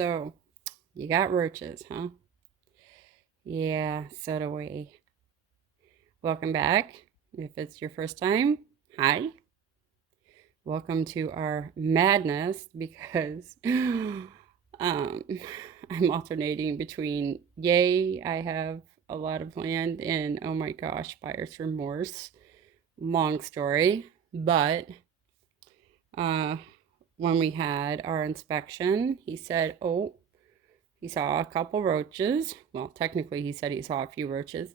So, you got roaches, huh? Yeah, so do we. Welcome back. If it's your first time, hi. Welcome to our madness because I'm alternating between yay, I have a lot of land, and oh my gosh, buyer's remorse. Long story, but uh, when we had our inspection, he said, oh, he saw a couple roaches. Well, technically, he said he saw a few roaches.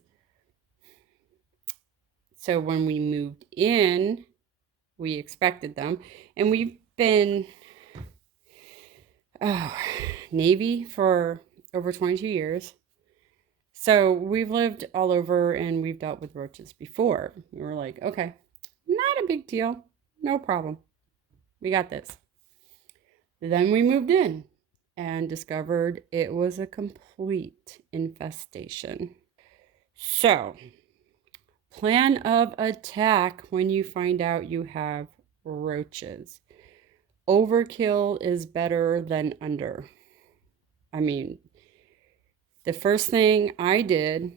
So when we moved in, we expected them. And we've been oh, Navy for over 22 years. So we've lived all over and we've dealt with roaches before. We were like, okay, not a big deal. No problem. We got this. Then we moved in and discovered it was a complete infestation. So, plan of attack when you find out you have roaches. Overkill is better than under. I mean, the first thing I did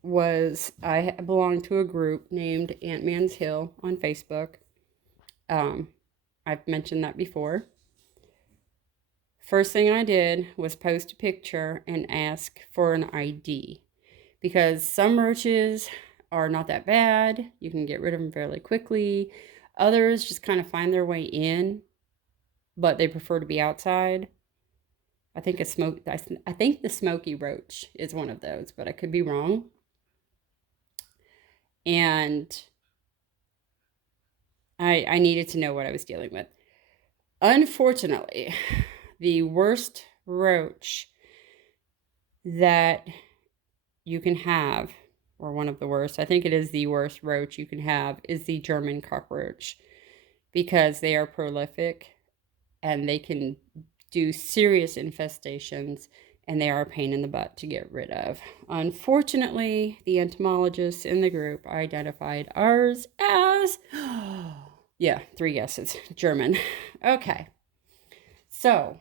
was I belonged to a group named Ant-Man's Hill on Facebook. Um, I've mentioned that before. First thing I did was post a picture and ask for an ID because some roaches are not that bad. You can get rid of them fairly quickly. Others just kind of find their way in, but they prefer to be outside. I think the smoky roach is one of those, but I could be wrong. And I needed to know what I was dealing with. Unfortunately, the worst roach that you can have, or one of the worst, I think it is the worst roach you can have, is the German cockroach because they are prolific and they can do serious infestations and they are a pain in the butt to get rid of. Unfortunately, the entomologists in the group identified ours as, yeah, 3 guesses, German. Okay. So,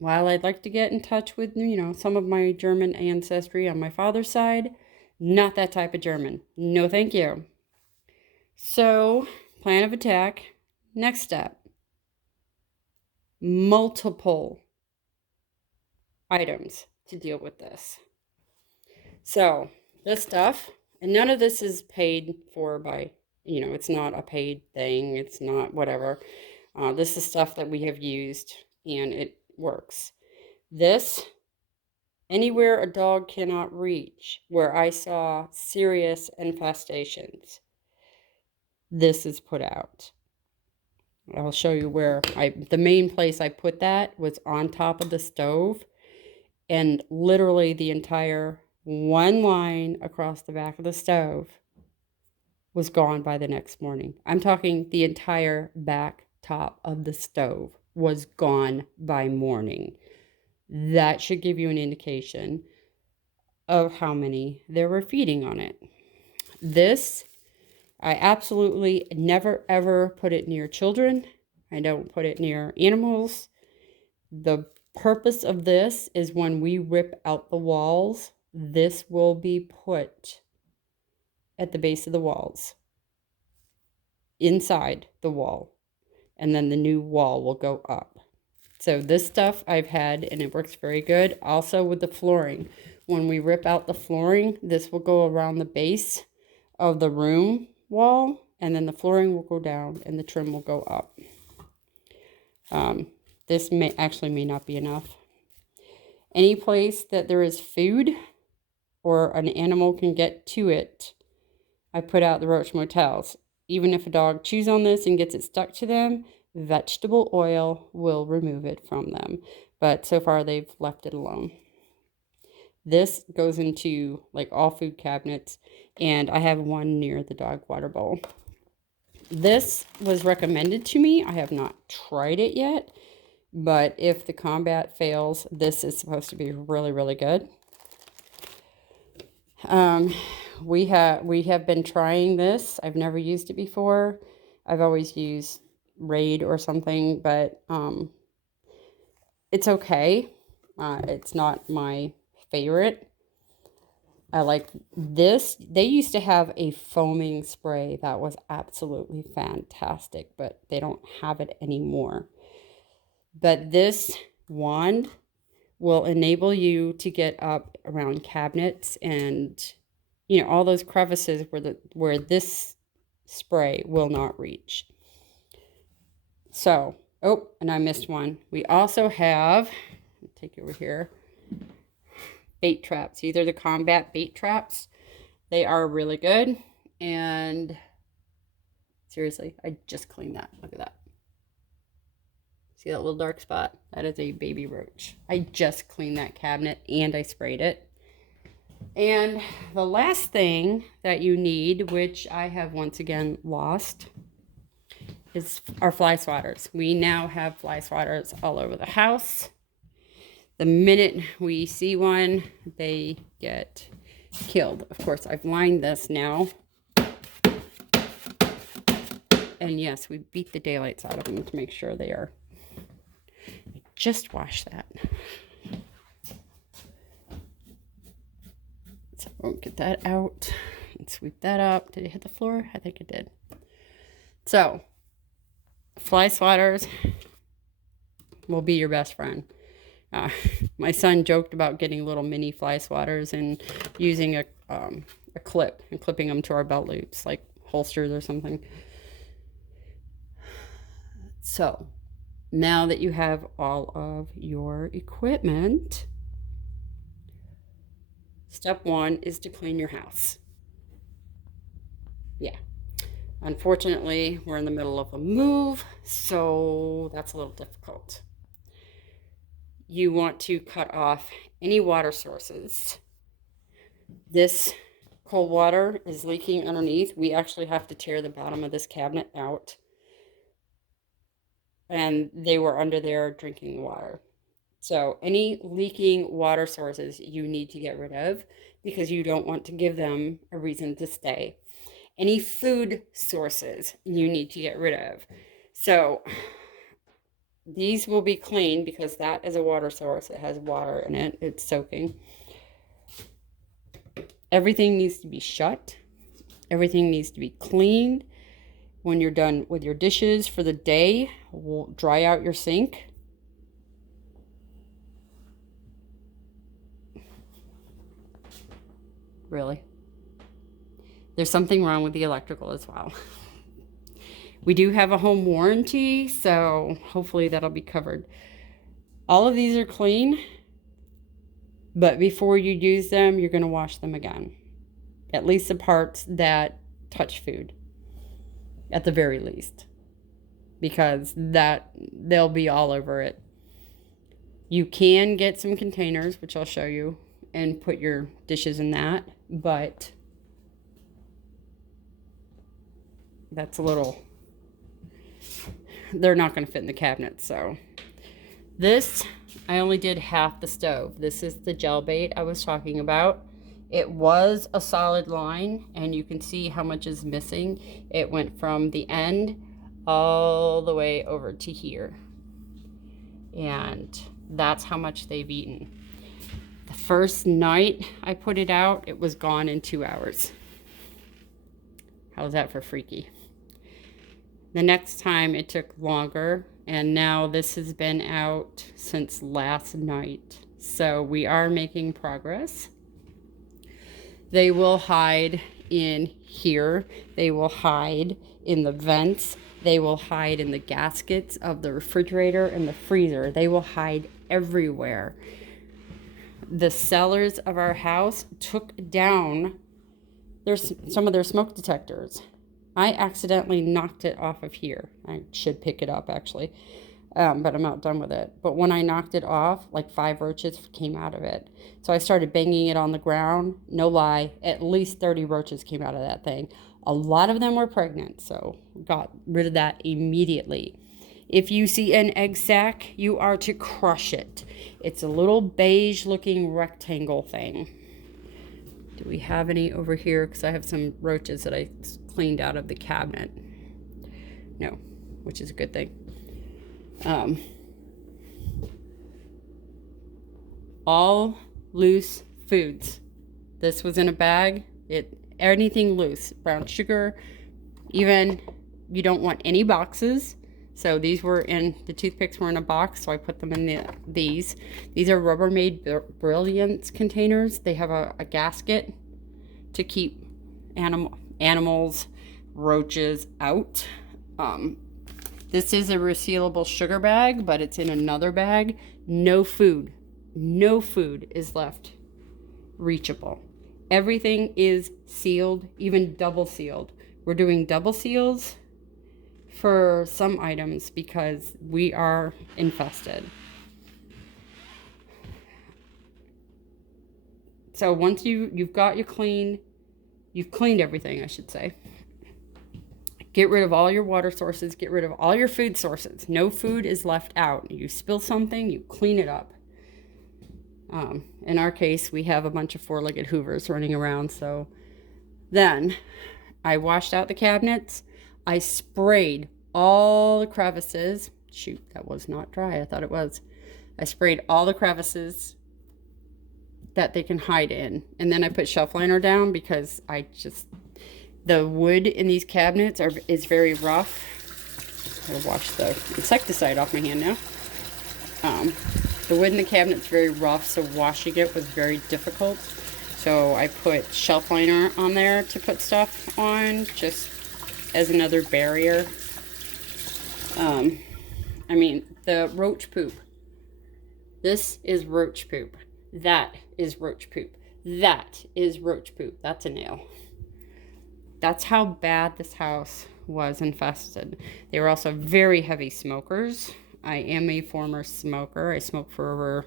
while I'd like to get in touch with, some of my German ancestry on my father's side, not that type of German. No, thank you. So, plan of attack. Next step, multiple items to deal with this. So, this stuff, and none of this is paid for by, it's not a paid thing, it's not whatever. This is stuff that we have used and it works. This, anywhere a dog cannot reach, where I saw serious infestations, this is put out. I'll show you where the main place I put that was on top of the stove, and literally the entire one line across the back of the stove was gone by the next morning. I'm talking the entire back top of the stove was gone by morning. That should give you an indication of how many there were feeding on it. This, I absolutely never ever put it near children. I don't put it near animals. The purpose of this is when we rip out the walls, this will be put at the base of the walls, inside the wall, and then the new wall will go up. So this stuff I've had and it works very good. Also with the flooring, when we rip out the flooring, this will go around the base of the room wall, and then the flooring will go down and the trim will go up. This may not be enough. Any place that there is food or an animal can get to it, I put out the roach motels. Even if a dog chews on this and gets it stuck to them, vegetable oil will remove it from them. But so far they've left it alone. This goes into like all food cabinets, and I have one near the dog water bowl. This was recommended to me. I have not tried it yet, but if the combat fails, this is supposed to be really, really good. We have been trying this. I've never used it before. I've always used Raid or something, but It's okay. It's not my favorite. I like this. They used to have a foaming spray that was absolutely fantastic, but they don't have it anymore. But this wand will enable you to get up around cabinets and all those crevices where this spray will not reach. So, oh, and I missed one. We also have, I'll take you over here, bait traps. These are the combat bait traps. They are really good. And seriously, I just cleaned that. Look at that. See that little dark spot? That is a baby roach. I just cleaned that cabinet and I sprayed it. And the last thing that you need, which I have once again lost, is our fly swatters. We now have fly swatters all over the house. The minute we see one, they get killed. Of course, I've lined this now. And yes, we beat the daylights out of them to make sure they are. I just washed that. So we'll get that out and sweep that up. Did it hit the floor? I think it did. So, fly swatters will be your best friend. My son joked about getting little mini fly swatters and using a clip and clipping them to our belt loops, like holsters or something. So, now that you have all of your equipment, step one is to clean your house. Yeah. Unfortunately, we're in the middle of a move, so that's a little difficult. You want to cut off any water sources. This cold water is leaking underneath. We actually have to tear the bottom of this cabinet out. And they were under there drinking water. So any leaking water sources you need to get rid of because you don't want to give them a reason to stay. Any food sources you need to get rid of. So these will be cleaned because that is a water source. It has water in it. It's soaking. Everything needs to be shut. Everything needs to be cleaned. When you're done with your dishes for the day, we'll dry out your sink. Really? There's something wrong with the electrical as well. We do have a home warranty, so hopefully that'll be covered. All of these are clean, but before you use them, you're going to wash them again. At least the parts that touch food, at the very least, because they'll be all over it. You can get some containers, which I'll show you, and put your dishes in that, but that's a little, they're not going to fit in the cabinet. So this, I only did half the stove. This is the gel bait I was talking about. It was a solid line, and you can see how much is missing. It went from the end all the way over to here, and that's how much they've eaten. The first night I put it out, it was gone in 2 hours. How's that for freaky? The next time it took longer, and now this has been out since last night. So we are making progress. They will hide in here. They will hide in the vents. They will hide in the gaskets of the refrigerator and the freezer. They will hide everywhere. The sellers of our house took down some of their smoke detectors. I accidentally knocked it off of here. I should pick it up actually, but I'm not done with it. But when I knocked it off, like 5 roaches came out of it. So I started banging it on the ground. No lie, at least 30 roaches came out of that thing. A lot of them were pregnant, so got rid of that immediately. If you see an egg sac, you are to crush it. It's a little beige looking rectangle thing. Do we have any over here? Because I have some roaches that I cleaned out of the cabinet. No, which is a good thing. all loose foods. This was in a bag. Anything loose, brown sugar, even you don't want any boxes. So these were the toothpicks were in a box, so I put them in these. These are Rubbermaid Brilliance containers. They have a gasket to keep animals, roaches out. This is a resealable sugar bag, but it's in another bag. No food is left reachable. Everything is sealed, even double sealed. We're doing double seals for some items because we are infested. So once you've cleaned everything, I should say. Get rid of all your water sources, get rid of all your food sources. No food is left out. You spill something, you clean it up. In our case, we have a bunch of four-legged hoovers running around. So then I washed out the cabinets. I sprayed all the crevices. Shoot, that was not dry. I thought it was. I sprayed all the crevices that they can hide in. And then I put shelf liner down because the wood in these cabinets is very rough. I'll wash the insecticide off my hand now. The wood in the cabinet is very rough, so washing it was very difficult. So I put shelf liner on there to put stuff on, just as another barrier. I mean, the roach poop. This is roach poop. That is roach poop. That is roach poop. That's a nail. That's how bad this house was infested. They were also very heavy smokers. I am a former smoker. I smoked for over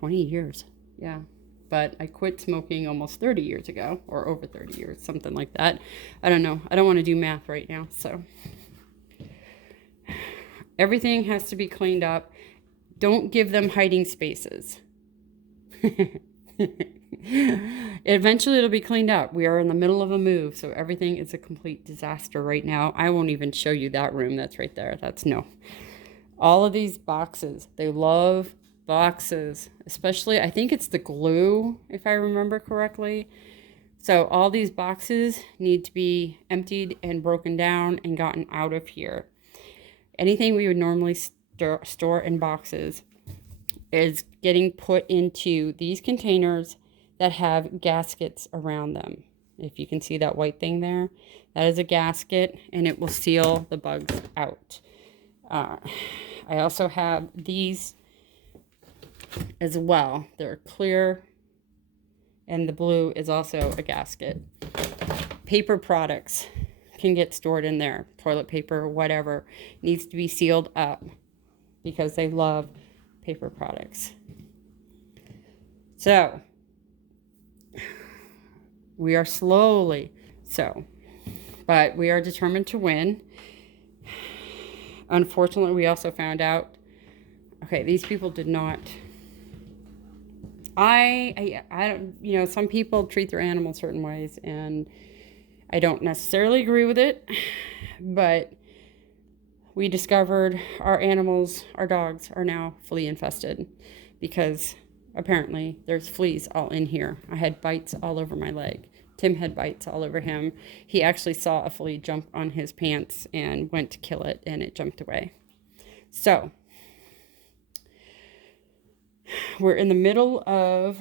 20 years. Yeah. But I quit smoking almost 30 years ago, or over 30 years, something like that. I don't know. I don't want to do math right now. So everything has to be cleaned up. Don't give them hiding spaces. Eventually it'll be cleaned up. We are in the middle of a move, so everything is a complete disaster right now. I won't even show you that room that's right there. All of these boxes, they love boxes, especially I think it's the glue, if I remember correctly. So all these boxes need to be emptied and broken down and gotten out of here. Anything we would normally store in boxes is getting put into these containers that have gaskets around them. If you can see that white thing there, that is a gasket, and it will seal the bugs out. I also have these as well. They're clear, and the blue is also a gasket. Paper products can get stored in there. Toilet paper, whatever, needs to be sealed up because they love paper products. So we are but we are determined to win. Unfortunately, we also found out, okay, these people did not, I don't, some people treat their animals certain ways, and I don't necessarily agree with it, but we discovered our dogs are now flea infested because apparently there's fleas all in here. I had bites all over my leg. Tim had bites all over him. He actually saw a flea jump on his pants and went to kill it, and it jumped away. So we're in the middle of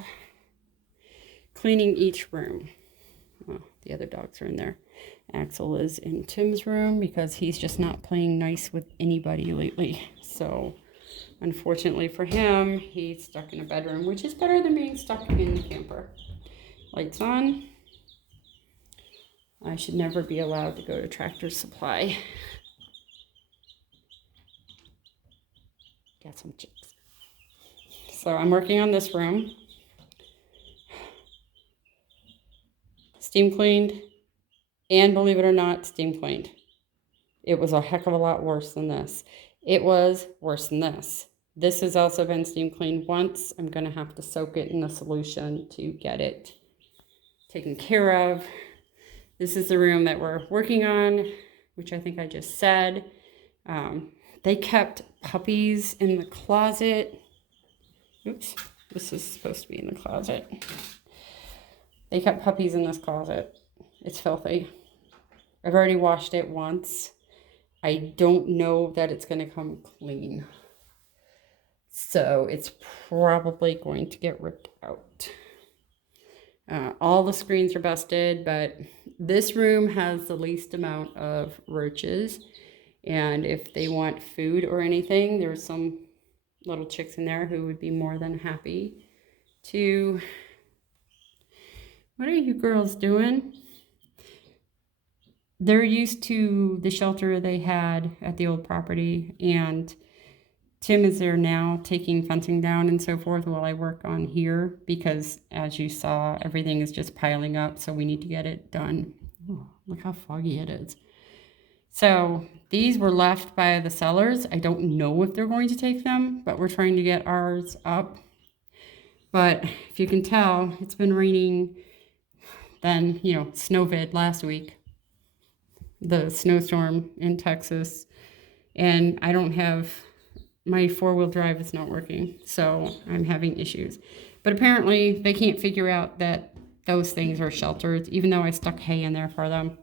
cleaning each room. Oh, the other dogs are in there. Axel is in Tim's room because he's just not playing nice with anybody lately. So unfortunately for him, he's stuck in a bedroom, which is better than being stuck in the camper. Lights on. I should never be allowed to go to Tractor Supply. Got some chips. So I'm working on this room. Steam cleaned. And believe it or not, steam cleaned. It was a heck of a lot worse than this. It was worse than this. This has also been steam cleaned once. I'm going to have to soak it in a solution to get it taken care of. This is the room that we're working on, which I think I just said. They kept puppies in the closet. Oops, this is supposed to be in the closet. They kept puppies in this closet. It's filthy. I've already washed it once. I don't know that it's going to come clean. So it's probably going to get ripped out. All the screens are busted, but this room has the least amount of roaches. And if they want food or anything, there's some little chicks in there who would be more than happy to... What are you girls doing? They're used to the shelter they had at the old property, and Tim is there now taking fencing down and so forth while I work on here, because as you saw, everything is just piling up, so we need to get it done. Oh, look how foggy it is. So these were left by the sellers. I don't know if they're going to take them, but we're trying to get ours up. But if you can tell, it's been raining, then, you know, snowvid last week, the snowstorm in Texas, and I don't have, my four-wheel drive is not working, so I'm having issues. But apparently they can't figure out that those things are shelters, even though I stuck hay in there for them.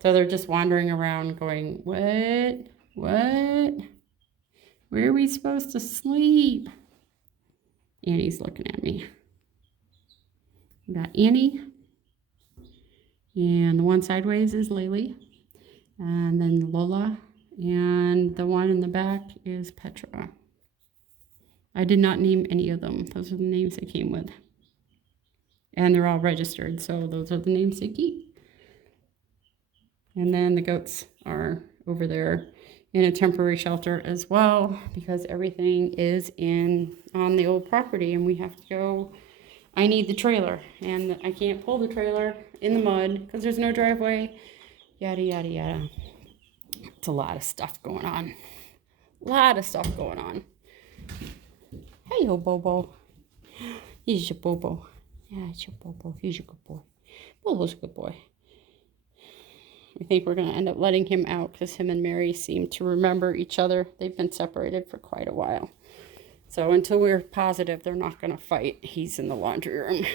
So they're just wandering around going, what? Where are we supposed to sleep? Annie's looking at me. We got Annie. And the one sideways is Laylee. And then Lola. And the one in the back is Petra. I did not name any of them. Those are the names they came with. And they're all registered, so those are the names they keep. And then the goats are over there in a temporary shelter as well, because everything is on the old property and we have to go. I need the trailer, and I can't pull the trailer in the mud because there's no driveway. Yada, yada, yada. It's a lot of stuff going on. Hey, yo, Bobo. He's your Bobo. Yeah, it's your Bobo. He's a good boy. Bobo's a good boy. I think we're going to end up letting him out because him and Mary seem to remember each other. They've been separated for quite a while. So until we're positive they're not going to fight, he's in the laundry room.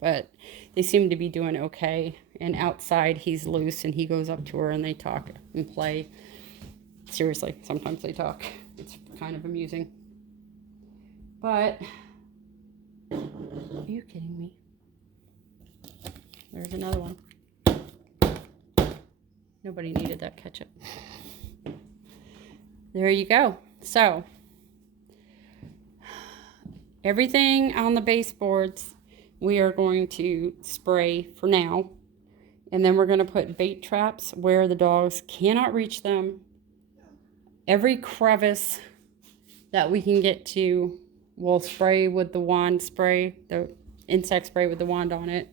But they seem to be doing okay. And outside he's loose and he goes up to her and they talk and play. Seriously, sometimes they talk. It's kind of amusing. But, are you kidding me? There's another one. Nobody needed that ketchup. There you go. So, everything on the baseboards we are going to spray for now. And then we're going to put bait traps where the dogs cannot reach them. Every crevice that we can get to, we'll spray with the wand spray, the insect spray with the wand on it.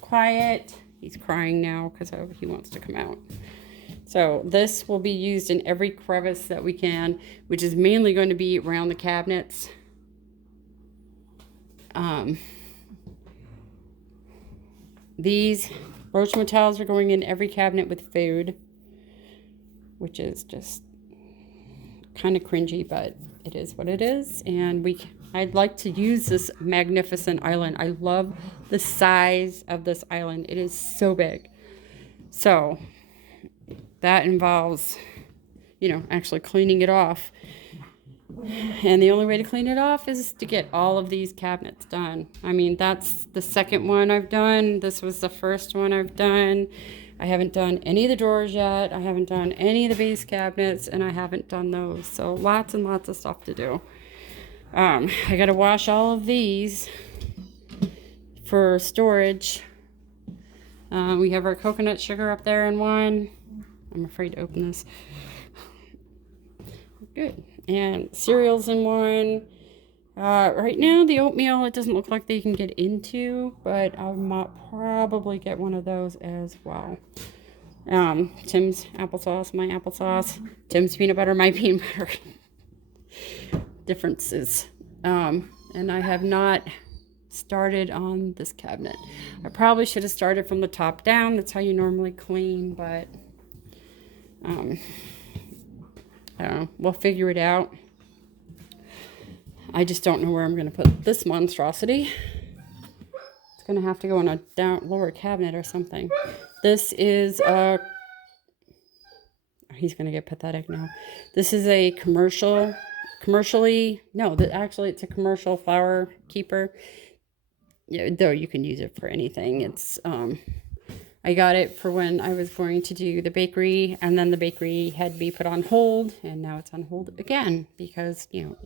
Quiet. He's crying now because he wants to come out. So this will be used in every crevice that we can, which is mainly going to be around the cabinets. These roach motels are going in every cabinet with food, which is just kind of cringy, but it is what it is. And I'd like to use this magnificent island. I love the size of this island. It is so big. So that involves, you know, actually cleaning it off. And the only way to clean it off is to get all of these cabinets done. I mean, that's the second one I've done. This was the first one I've done. I haven't done any of the drawers yet. I haven't done any of the base cabinets, and I haven't done those. So lots and lots of stuff to do. I got to wash all of these for storage. We have our coconut sugar up there in one. I'm afraid to open this. Good. And cereals in one. Right now, the oatmeal, it doesn't look like they can get into, but I might probably get one of those as well. Tim's applesauce, my applesauce. Tim's peanut butter, my peanut butter. Differences. And I have not started on this cabinet. I probably should have started from the top down. That's how you normally clean, but I don't know. We'll figure it out. I just don't know where I'm going to put this monstrosity. It's going to have to go in a lower cabinet or something. This is a... He's going to get pathetic now. This is a commercially... No, actually it's a commercial flower keeper. Yeah, though you can use it for anything. It's... I got it for when I was going to do the bakery, and then the bakery had to be put on hold, and now it's on hold again because, you know,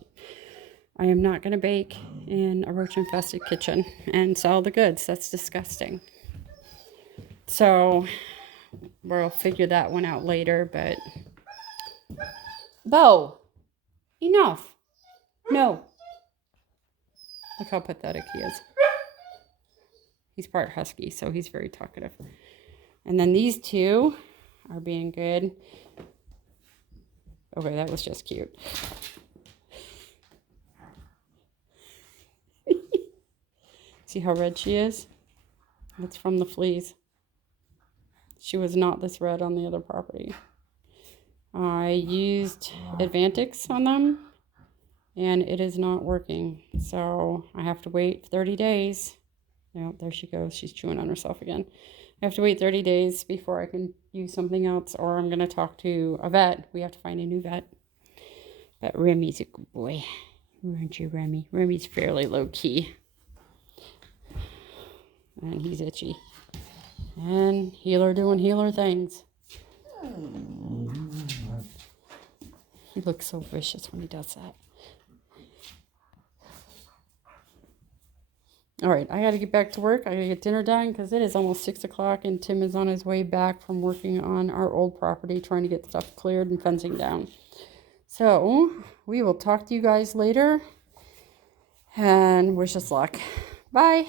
I am not going to bake in a roach-infested kitchen and sell the goods. That's disgusting. So we'll figure that one out later, but... Bo! Enough! No! Look how pathetic he is. He's part husky, so he's very talkative. And then these two are being good. Okay, that was just cute. See how red she is? That's from the fleas. She was not this red on the other property. I used Advantix on them, and it is not working. So I have to wait 30 days. No, there she goes. She's chewing on herself again. I have to wait 30 days before I can use something else, or I'm going to talk to a vet. We have to find a new vet. But Remy's a good boy. Aren't you, Remy? Remy's fairly low-key. And he's itchy. And healer doing healer things. He looks so vicious when he does that. All right, I got to get back to work. I got to get dinner done because it is almost 6 o'clock and Tim is on his way back from working on our old property, trying to get stuff cleared and fencing down. So we will talk to you guys later and wish us luck. Bye.